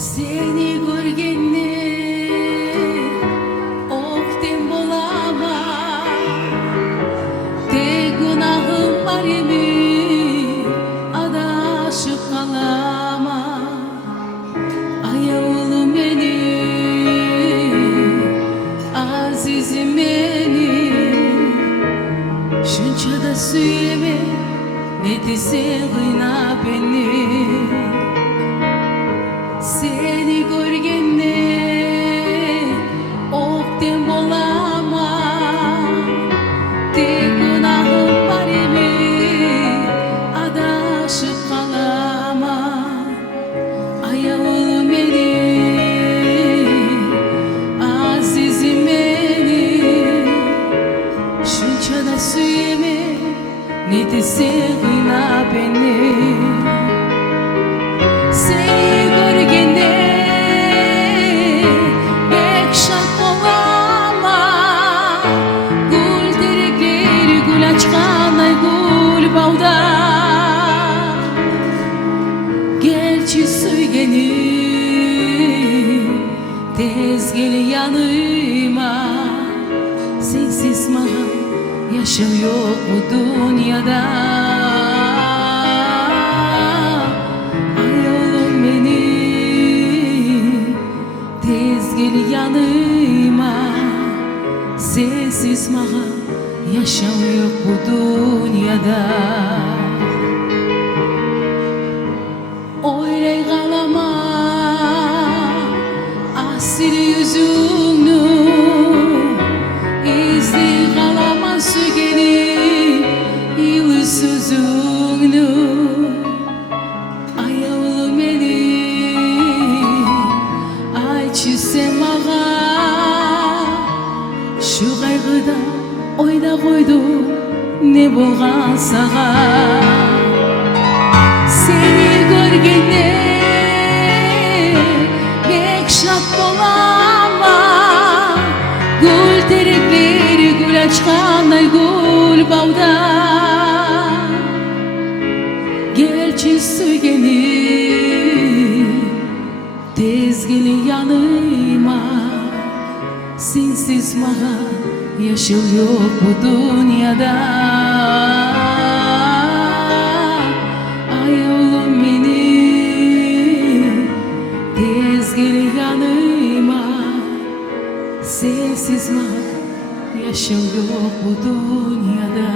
Seni görgende oktem bolama, te günahım var emi adaşıp kalama. Ayağım beni, azizim beni, şunca da söyleme ne dese gıyna beni. Seni görgende oktem bolama, te günahım var emi adaşıp kalama. Ayağım beni, azizim beni, şunca da söyleme ne dese gıyna beni. Seni görgende bek şak bolama, gül terekleri gül açkanay gül bağda. Gerçi söylenim tez gel yanıma, sensiz bana yaşam yok bu dünyada. Gel yanıma, sensiz bana yaşam yok bu dünyada. Oylay kalama asil yüzünü, izli kalama söyleyip yılı sözünü. Ayağım beni, çizsem ağa, şu kaygıda oyda koydum ne bolgan sağa. Seni görgende bek şak bolama, gül terekleri gül açkanay gül bağda. Gerçi söylenim tez gel yanıma, sensiz bana yaşam yok bu dünyada. Ay oğlum benim, tez gel yanıma, sensiz bana yaşam yok bu dünyada.